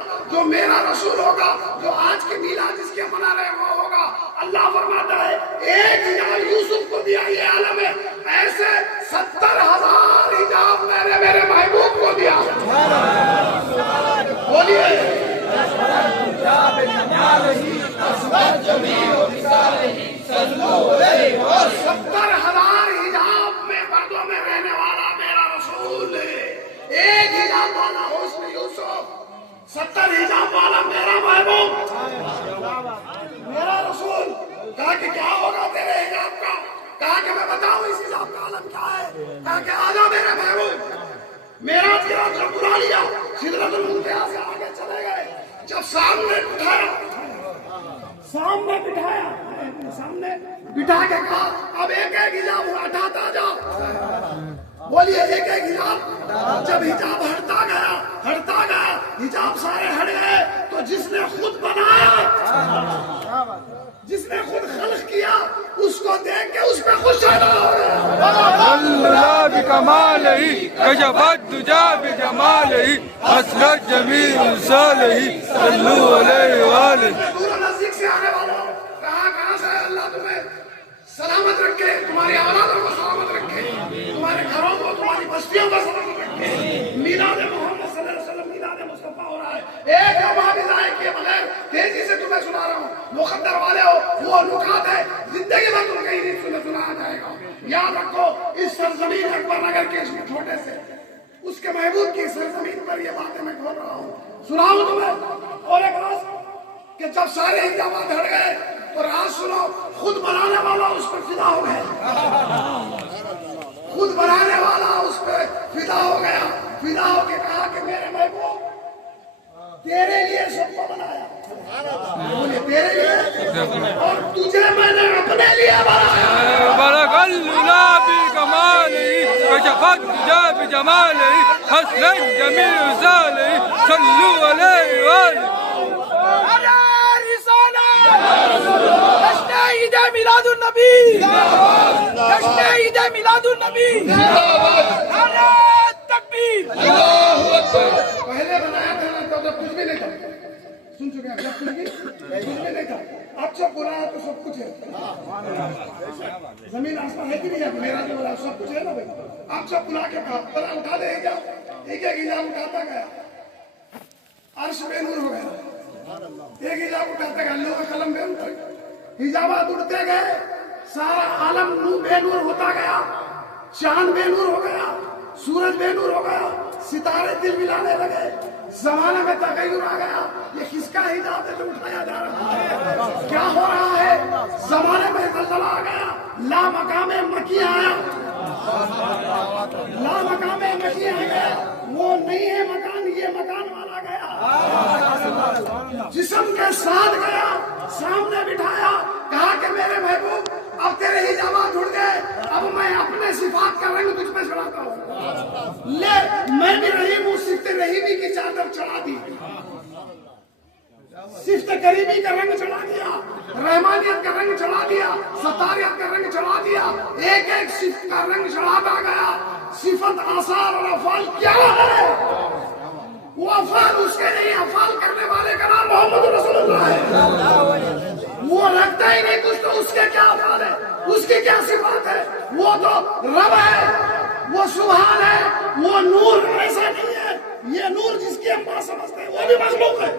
جو میرا رسول ہوگا، جو آج کے میلاد جس کے منا رہے وہ ہوگا۔ اللہ فرماتا ہے ایک حجاب یوسف کو دیا، یہ عالم ہے، ایسے 70,000 حجاب میرے محبوب کو دیا۔ بولیے 70,000 حجاب میں پردوں میں رہنے والا میرا رسول ہے۔ ایک حجاب والا حسن یوسف، 70 حجاب والا میرا محبوب، میرا رسول۔ کہا کہ کیا ہوگا تیرے حجاب کا؟ کہا کہ میں بتاؤں اس حجاب کا عالم کیا ہے؟ کہا کہ آجا میرے محبوب۔ معراج کی رات جب بلا لیا، سدرۃ المنتہا سے آگے چلے گئے۔ جب سامنے بٹھایا بٹھا کے کہا اب ایک ایک حجاب ہٹاتا جاؤ۔ بولیے ایک ایک حجاب۔ جب حجاب ہٹتا گیا حجاب سارے ہٹ گئے، تو جس نے خود بنایا، جس نے خود خلق کیا، اس کو دیکھ کے اس پہ خوش ہونا ہو گیا۔ اللہ بکمالہ کشفت دجا بجمالہ حسنت جمیع صالح صلو علیہ وآلہ۔ دور و نزدیک سے آنے والوں، کہاں سے اللہ تمہیں سلامت رکھے، تمہاری اولادوں کو سلامت رکھے، تمہارے گھروں کو، تمہاری بستیوں کو سلامت رکھے۔ میلاد محمد صلی اللہ علیہ وسلم، میلاد مصطفیٰ ہو رہا ہے۔ ایک لمحہ بھی ضائع کیے بغیر تیزی سے تمہیں سنا رہا ہوں۔ مقدر والے ہو، وہ نکات ہے زندگی میں تم کہیں نہیں سنایا جائے گا۔ یاد رکھو اس سرزمین اکبر نگر کے اس چھوٹے سے اس کے محبوب کی سرزمین پر یہ باتیں میں کھول رہا ہوں، سناؤں تمہیں۔ اور ایک راز کہ جب سارے حجابات ہٹ گئے تو راز سنو، خود بنانے والا اس پر فدا ہو گیا، خود بنانے والا اس پہ فدا ہو گیا۔ فدا ہو کے کہا کہ میرے محبوب تیرے لیے سب کو بنایا، بولے تیرے لیے، اور تجھے میں نے اپنے لیے بنایا۔ بارک اللہ بکمالہ کشفت دجا بجمالہ حسنت جمیع صالح صلو علیہ وآلہ۔ جشن عید میلاد النبی، جشن عید میلاد النبی، نعرہ تکبیر۔ پہلے بنایا تھا نا تو کچھ بھی نہیں تھا، سن چکے ہیں، جب کچھ بھی نہیں تھا، اب جب بنایا تو سب کچھ ہے۔ زمین آسمان ہے کہ نہیں ہے؟ میرا جو بولا سب کچھ ہے نا بھائی۔ اب جب بلا کے کہا بلا اٹھا دے حجاب، ایک ایک حجاب اٹھاتا گیا، عرش بے نور ہو گیا۔ ایک حجاب اٹھاتے گئے، اللہ کا قلم بے نور، حجابات اڑتے گئے، سارا عالم بے نور ہوتا گیا، چاند بے نور ہو گیا، سورج بے نور ہو گیا، ستارے دل ملانے لگے، زمانے میں تغیر آ گیا۔ یہ کس کا حجاب ہے جو اٹھایا جا رہا ہے؟ کیا ہو رہا ہے؟ زمانے میں زلزلہ آ گیا، لا مقام مکی آیا، لا مقام مکی آ گیا، وہ نہیں ہے مکان، یہ مکان والا گیا، جسم کے ساتھ گیا، سامنے بٹھایا، کہا کہ میرے محبوب اب تیرے حجابات اڑ گئے، اب میں اپنے صفات کا رنگ تجھ پہ چڑھاتا ہوں۔ لے میں بھی رحیم ہوں، صفت رحیمی کی چادر چڑھا دی، صفت قریبی کا رنگ چڑھا دیا، رحمانیت کا رنگ چڑھا دیا، ستاریت کا رنگ چڑھا دیا، ایک ایک صفت کا رنگ چڑھاتا گیا۔ صفت آثار اور افعال کیا ہے؟ وہ افعال اس کے نہیں، افعال کرنے والے کا نام محمد رسول اللہ ہے۔ وہ رکھتا ہی نہیں کچھ، تو اس کے کیا افعال ہے، اس کی کیا صفات ہے؟ وہ تو رب ہے، وہ سبحان ہے، وہ نور ایسا نہیں ہے، یہ نور جس کی ہم بات سمجھتے ہیں وہ بھی مخلوق ہے،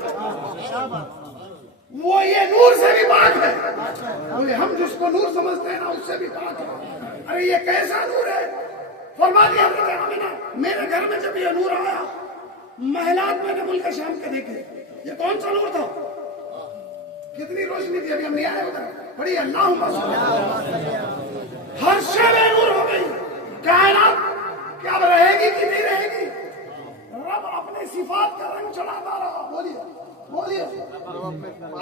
وہ یہ نور سے بھی پاک ہے، ہم جس کو نور سمجھتے ہیں نا اس سے بھی پاک ہے۔ ارے یہ کیسا نور ہے؟ فرما دیا حضرت آمنہ، میرے گھر میں جب یہ نور آیا، محلات میں نے ملک شام کے دیکھے، یہ کون سا نور تھا؟ کتنی روشنی تھی، ابھی ہم نہیں آئے ادھر، بڑی اللہم صلی اللہ، ہر شے میں نور ہو گئی، کائنات کیا اب رہے گی کہ نہیں رہے گی؟ رب اپنے صفات کا رنگ چڑھاتا رہا۔ بولیے بولیے،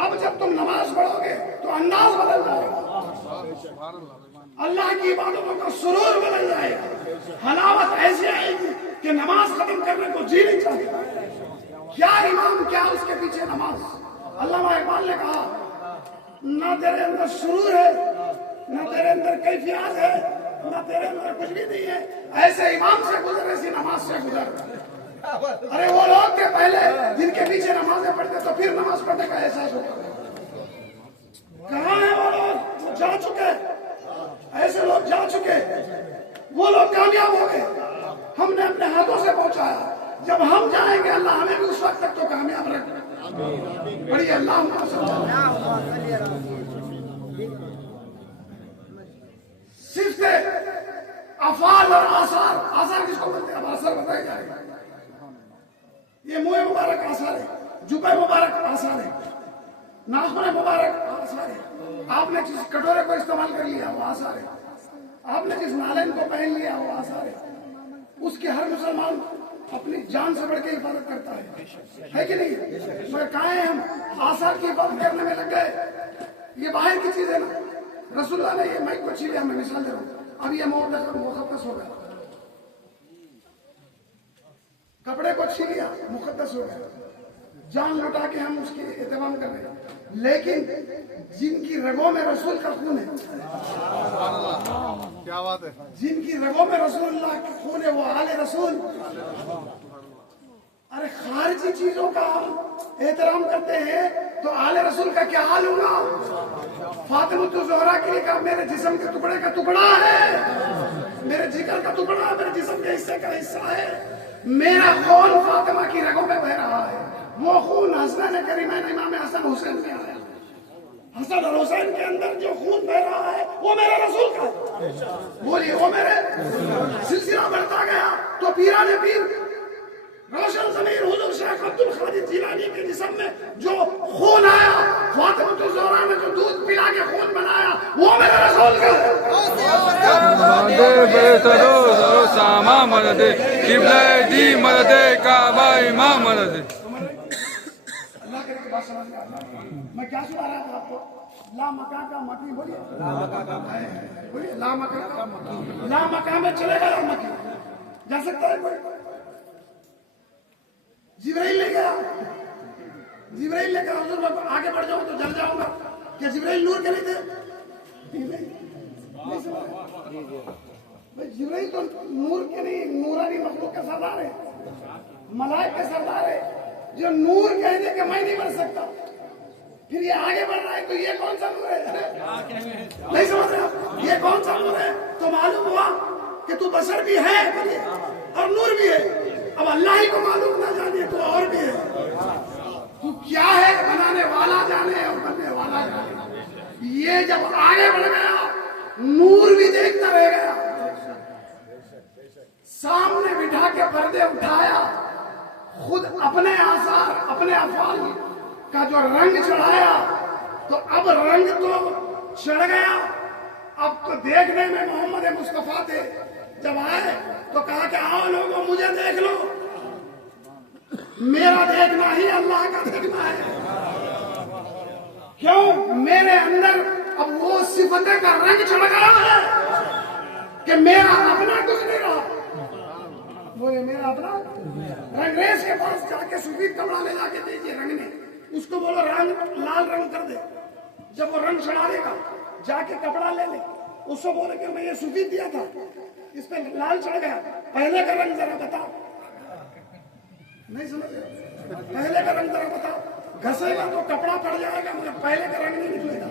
اب جب تم نماز پڑھو گے تو انداز بدل جائے گا، اللہ کی عبادتوں کا سرور بدل جائے گا، حلاوت ایسی آئے گی کہ نماز ختم کرنے کو جی نہیں چاہے گا۔ کیا امام، کیا اس کے پیچھے نماز۔ علامہ اقبال نے کہا نہ تیرے اندر سرور ہے، نہ تیرے اندر کیفیات ہے، نہ تیرے اندر کچھ بھی نہیں ہے، ایسے امام سے گزر، ایسی نماز سے گزر۔ ارے وہ لوگ تھے پہلے جن کے پیچھے نماز एहसास होता है। कहाँ है वो लोग जो जा चुके, ऐसे लोग जा चुके, वो लोग कामयाब हो गए, हमने अपने हाथों से पहुंचाया। जब हम जाएंगे अल्लाह हमें भी उस वक्त तक तो कामयाब रखेगा। बड़ी अल्लाह सिर्फ अफाल और आसार, आसार किसको बोलते हैं? अब आसार बताया जाएगा। ये मुंह मुबारक आसार है, जुबे मुबारक आसार है, नाखून मुबारक आसार है। आपने जिस कटोरे को इस्तेमाल कर लिया वो आसार है, आपने जिस नालेन को पहन लिया वो आसार है। उसकी हर मुसलमान अपनी जान से बढ़ के हिफाजत करता है कि नहीं? मगर कहाँ हैं हम? आसार की हिफाजत करने में लग गए। ये बाहर की चीज है ना। रसूलुल्लाह ने ये माइक को छीन लिया, मैं मिसाल दे रहा हूँ। अब ये मुकद्दस हो गया, कपड़े को छीन लिया, मुकद्दस हो गया, जान लुटा के हम उसकी एहतमाम कर रहे हैं। लेकिन जिनकी रगों में रसूल का खून है, क्या बात है, जिनकी रगों में रसूलुल्लाह का खून है, वो आले रसूल। अरे खारिजी चीजों का हम एहतराम करते हैं तो आले रसूल का क्या हाल होगा? फातिमा ज़हरा के लिए कहा मेरे जिस्म के टुकड़े का टुकड़ा है, मेरे जिगर का टुकड़ा, मेरे जिस्म के हिस्से का हिस्सा है। मेरा खून फातिमा की रगों में बह रहा है। वो खून हसन करीमैन इमाम हसन हुसैन में आया। हसन और हुसैन के अंदर जो खून बह रहा है वो मेरे रसूल का है। बोलिए वो मेरे। सिलसिला बढ़ता गया तो पीराने पीर रोशन ज़मीर हुजूर शेख अब्दुल कादिर जिलानी के जिस्म में जो खून आया, फातिमा ज़हरा ने जो दूध पिला के खून बनाया, वो मेरे रसूल का है। सामा मददे किबला दी मददे काबा इमाम मददे। अल्लाह के बात समझ में आता है। मैं क्या सुना रहा था आपको? ला मकान का मकी, बोलिए बोलिए, ला मकान का मकी, ला मकान में चलेगा और मकी जा सकता है कोई? जिब्राइल ले गया, जिब्राइल ले गया, हुजूर मैं आगे बढ़ जाऊं तो जल जाऊंगा। क्या जिब्राइल नूर के नहीं थे? नहीं समझ भाई, जिब्राइल तो नूर के नहीं, नूरानी मखलूक के सरदार है, मलाइक के सरदार है। जो नूर कहने के मैं नहीं बन सकता, फिर ये आगे बढ़ रहा है तो ये कौन सा नूर है? नहीं समझ रहे आप? ये कौन सा नूर है? तो मालूम हुआ कि तू बशर भी है और नूर भी है। अब अल्लाह ही को मालूम ना जाने तो और भी है। तू क्या है बनाने वाला जाने और बनने वाला जाने। ये जब आगे बढ़ गया नूर भी देखता रह गया। सामने बिठा के पर्दे उठाया, खुद अपने आसार अपने अफाल का जो रंग चढ़ाया, तो अब रंग तो चढ़ गया। अब तो देखने में मोहम्मद मुस्तफा थे। जब आए तो कहा कि आओ लोगों मुझे देख लो, मेरा देखना ही अल्लाह का देखना है। क्यों? मेरे अंदर अब वो सिफतें का रंग चढ़ गया है कि मेरा अपना कुछ नहीं रहा। बोले मेरा अपना रंगरेज के पास जाके सफेद कपड़ा ले जाके दीजिए रंगने, उसको बोलो रंग लाल रंग कर दे। जब वो रंग चढ़ा देगा जाके कपड़ा ले ले, उसको बोले कि मैं ये सफेद दिया था, इस पे लाल चढ़ गया, पहले का रंग जरा बताओ। नहीं समझ रहे? पहले का रंग जरा बताओ। घसेगा तो कपड़ा पड़ जाएगा मगर पहले का रंग नहीं निकलेगा।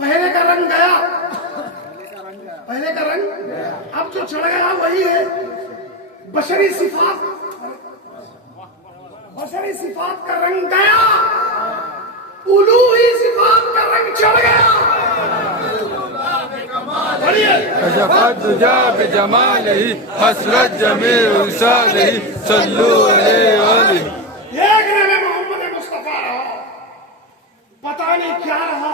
पहले का रंग गया, पहले का रंग अब जो चढ़ गया वही है बशरी सिफात। बशरी सिफात का रंग गया, उलूही सिफात का रंग चढ़ गया। जमालिही हसरत जमील इंसानिही सल्लू अलैहि। देखने में मोहम्मद मुस्तफा रहा, पता नहीं क्या रहा।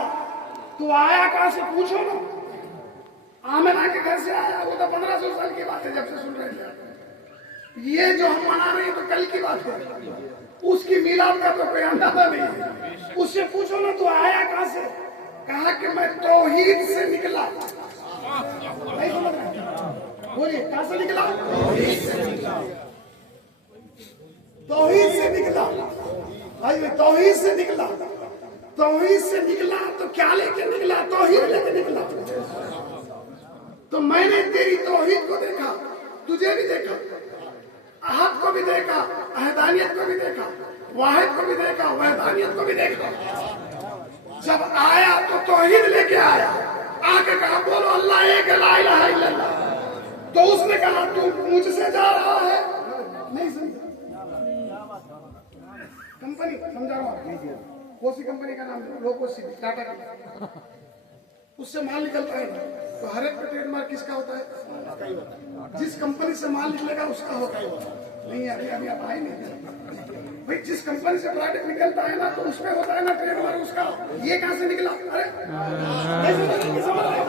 तू आया कहां से पूछो ना। आमिना के घर से आया, वो तो 1500 साल की बात है जब से सुन रहे थे। ये जो हम मना रहे हैं तो कल की बात है, उसकी मिलाद का तो कोई अंदाजा नहीं है। उससे पूछो ना तू आया कहां से, कहा कि मैं तौहीद से निकला। नहीं समझ रहे? बोलिए कहां से निकला? तौहीद से निकला भाई, तौहीद से निकला। तौहीद से निकला तो क्या लेके निकला? तौहीद लेके निकला। तो मैंने तेरी तौहीद को देखा, तुझे भी देखा, अहद को भी देखा, अहदानियत को भी देखा, वाहिद को भी देखा, वहदानियत को भी देखा। जब आया तो तौहीद लेके आया, आके कहा बोलो अल्लाह एक है, ला इलाहा इल्लल्लाह। तो उसने कहा तू मुझसे जा रहा है, नहीं समझा। कंपनी समझा रहा हूँ, कौन सी कंपनी का नाम है? लोको सी, टाटा की। उससे माल निकलता है ना, तो हर एक का ट्रेडमार्क किसका होता है? जिस कंपनी से माल निकलेगा उसका होता है। नहीं अभी अभी आप आए नहीं भाई, जिस कंपनी से प्रोडक्ट निकलता है ना तो उसमें होता है ना ट्रेडमार्क उसका। ये कहाँ से निकला? अरे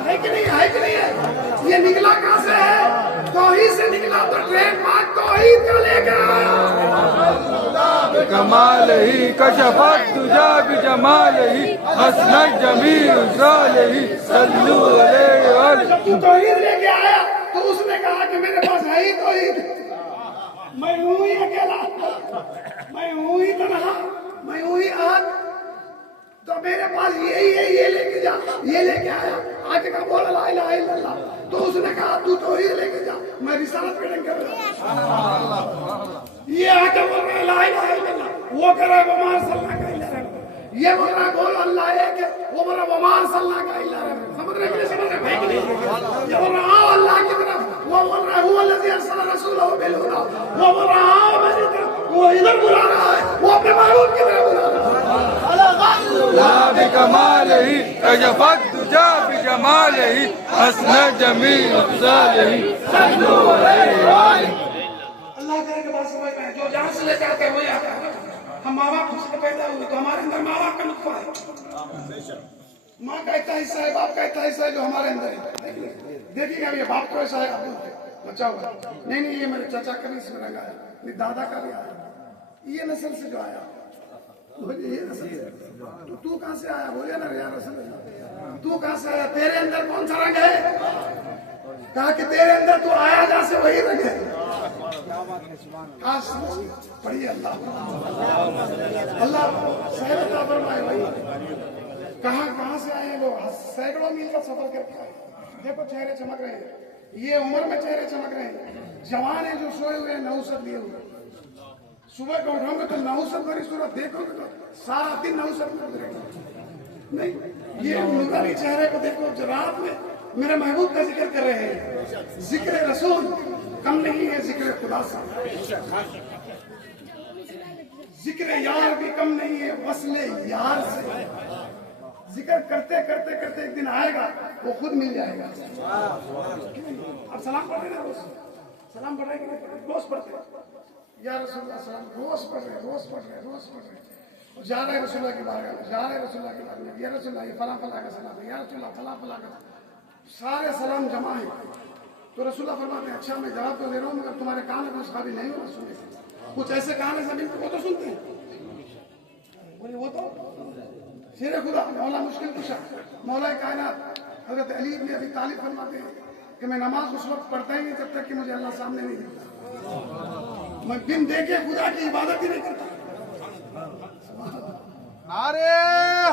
है कि नहीं है? कि नहीं है? ये निकला कहाँ से है? तौहीद से निकला। तो ट्रेडमार्क तौहीद का लेके आया। कमाल ही कशफत तुझा भी जमाल ही हसनत जमील उजराल ही सल्लू अलैहि वसल्लम। जब तू तौहीद लेके आया तो उसने कहा कि मेरे पास है ही तौहीद, मैं हूँ ही अकेला, मैं हूँ ही तन्हा, मैं हूँ ही आज। तो मेरे पास यही है, ये लेके जा। ये लेके आया, आके कहा बोला ला इलाहा इल्लल्लाह। तो उसने कहा तू तौहीद लेके जा, मैं रिसालत पे डंके कर। ये आके बोल रहा है ला इलाहा इल्लल्लाह, वो कह रहा है वमा अरसलनाका इल्ला रहमतन। ये बोल रहा है बोलो अल्लाह एक है, वो बोल रहा है वमा अरसलनाका इल्ला रहमतन। समझ रहे कि नहीं समझ रहे? भाई कि नहीं? ये बोल रहा आओ अल्लाह की तरफ, वो बोल रहा है हुवा अल्लज़ी अरसला रसूलहु बिल हुदा। वो बोल रहा आओ मेरी तरफ, वो इधर बुला रहा है, वो अपने महबूब की तरफ बुला रहा है। ला बिकमाल ही कशफत तुझा भी जमाल ही हसनत जमील उजराल ही सल्लू अलैहि वसल्लम। अल्लाह करे के बात समझ में, जो जहाँ से लेके आते हैं वही आता है। हम माँ बाप खुद से पैदा हुए तो हमारे अंदर माँ बाप का नुक्फा है। माँ का इतना हिस्सा है, बाप का इतना हिस्सा है जो हमारे अंदर है। देखिएगा ये बाप तो ऐसा है, बच्चा होगा नहीं नहीं, ये मेरे चाचा का भी इसमें रंगा है, नहीं दादा का भी आया, ये नस्ल से जो आया। ये नस्ल से तो तू कहाँ से आया? बोले ना यार रसूल, तू कहाँ से आया? तेरे अंदर कौन सा रंग है? कहा कि तेरे अंदर तू आया जहाँ से वही रंग है। पढ़िए अल्लाह अल्लाह सहल अता फरमाए। भाई कहाँ से आए लोग? सैकड़ों मील का सफर करके आए। देखो चेहरे चमक रहे हैं, ये उम्र में चेहरे चमक रहे हैं। जवान है जो सोए हुए नहुसत लिए हुए, सुबह को उठोगे तो नहुसत भरी सूरत देखोगे तो सारा दिन नहुसत में गुजरेगा। नहीं, ये नूरानी चेहरे को देखो जो रात में मेरे महबूब का जिक्र कर रहे हैं। जिक्र रसूल कम नहीं है जिक्र खुदा से, जिक्र यार भी कम नहीं है वस्ले यार से। जिक्र करते करते करते एक दिन आएगा वो खुद मिल जाएगा। अब सलाम पढ़ रहे ना रोज, सलाम पढ़ रहे कि नहीं? रोज पढ़ते या रसूलुल्लाह सलाम, रोज पढ़ रहे, रोज पढ़ रहे, रोज पढ़ रहे। जा रहे रसूलुल्लाह की बारगाह में, जा रहे रसूलुल्लाह की बारगाह में, या रसूलुल्लाह ये फला फला का सलाम है, या रसूलुल्लाह फला फला का, सारे सलाम जमा है। तो रसूलुल्लाह फरमाते हैं अच्छा मैं जवाब तो दे रहा हूँ मगर तुम्हारे कान में उस काबिल नहीं होना सुनने। कुछ ऐसे कान है जमीन पे वो तो सुनते हैं, बोले वो तो शेर खुदा मौला मुश्किल कुशा मौला कायनात हजरत अली इब्न अबी तालिब फरमाते हैं कि मैं नमाज उस वक्त पढ़ता ही नहीं जब तक कि मुझे अल्लाह सामने नहीं दिखता। मैं बिन देखे खुदा की इबादत ही नहीं करता। नारे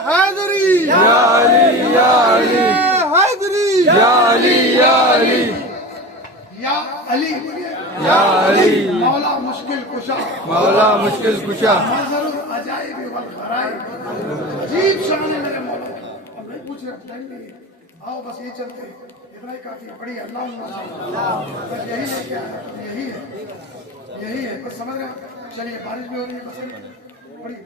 हैदरी, या अली या अली हैदरी, या अली या अली या अली, या अली मौला मुश्किल कुशा, मौला मुश्किल कुशा, मज़हरुल अजाइब वल गराइब। अजीब शान है मेरे मौला। अब नहीं पूछ रहे, टाइम नहीं है, आओ बस ये चलते हैं, इतना ही काफी है। बड़ी अल्लाह बस यही लेके आया, यही है, यही है बस समझ रहे हैं। चलिए बारिश भी हो रही है, बस बड़ी